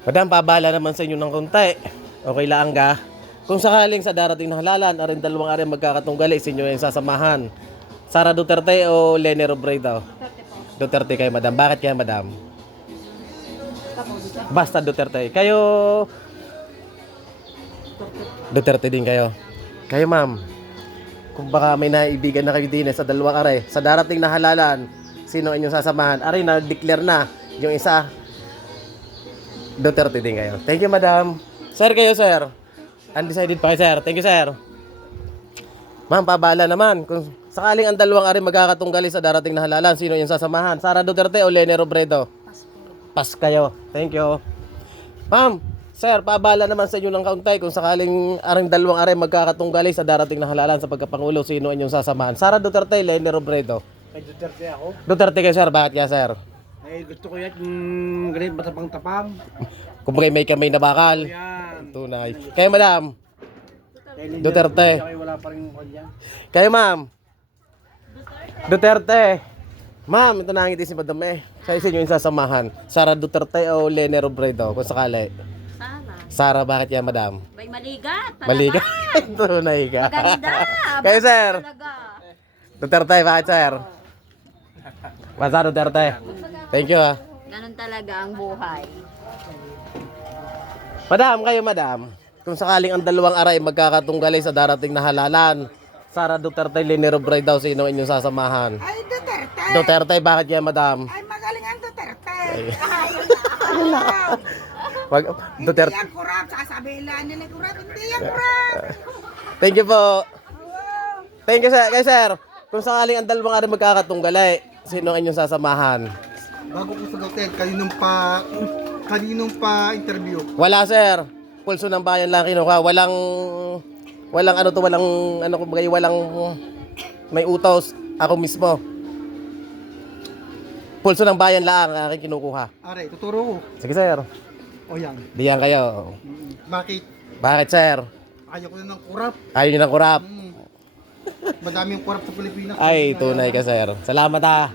Madam, pabala naman sa inyo ng konti. Okay lang ga. Kung sakaling sa darating na halalan, arin dalawang arin magkakatunggali, sa inyo yung sasamahan. Sara Duterte o Leni Robredo? Duterte kayo, madam. Bakit kaya, madam? Basta Duterte. Kayo... Duterte din kayo. Kayo, ma'am. Kung baka may naibigan na kayo din sa dalawang are, sa darating na halalan, sino inyong sasamahan? Are, nag-declare na. Yung isa, Duterte din kayo. Thank you, madam. Sir, kayo, sir. Undecided pa kayo, sir. Thank you, sir. Ma'am, pabala naman. Kung sakaling ang dalawang ari magkakatunggali sa darating na halalan, sino yung sasamahan? Sara Duterte o Leni Robredo? Pas kayo. Thank you. Ma'am, sir, pabala naman sa inyo ng kauntay. Kung sakaling aring dalawang ari magkakatunggali sa darating na halalan sa pagkapangulo, sino inyong sasamahan? Sara Duterte, Leni Robredo? Kay Duterte ako. Duterte kayo, sir. Bakit kaya, sir? Ay, gusto ko yan, ganit matapang-tapang. Kung bagay may kamay na bakal. Yan. Tunay. Kayo, madam? Duterte. Wala pa rin kanya. Kayo, ma'am? Duterte. Ma'am, ito nangiti si madam eh. Sa inyo yung sasamahan. Sara Duterte o Leni Robredo, kung sakali? Sara. Sara, bakit yan, madam? May maligat. Maliga. Tunay ka. Maganda. Kayo, sir? Talaga. Duterte, bakit, sir? Sara Duterte. Thank you, ha. Ganun talaga ang buhay. Madam, kayo, madam. Kung sakaling ang dalawang aray magkakatunggali sa darating na halalan, Sara Duterte, Leni Robredo, sino inyong sasamahan? Ay, Duterte. Duterte, bakit yan, madam? Ay, magaling ang Duterte. Wag, Hindi Duterte. yan kurap. Sasabihin lang nila kurap. Hindi yan kurap. Thank you po. Thank you, sir. Kay sir, kung sakaling ang dalawang aray magkakatunggali, sino inyong sasamahan? Bago ko sagutin, kaninong pa interview? Wala, sir. Pulso ng bayan lang kinuha. Walang kumbaga, walang may utos. Ako mismo. Pulso ng bayan lang ang aking kinukuha. Are, tuturo ko. Sige, sir. O yan. Diyan kayo. Bakit? Bakit, sir? Ayaw ko na ng kurap. Ayaw nyo ng kurap. Madaming kurap sa Pilipinas. Ay, tunay ka, sir. Salamat, ha.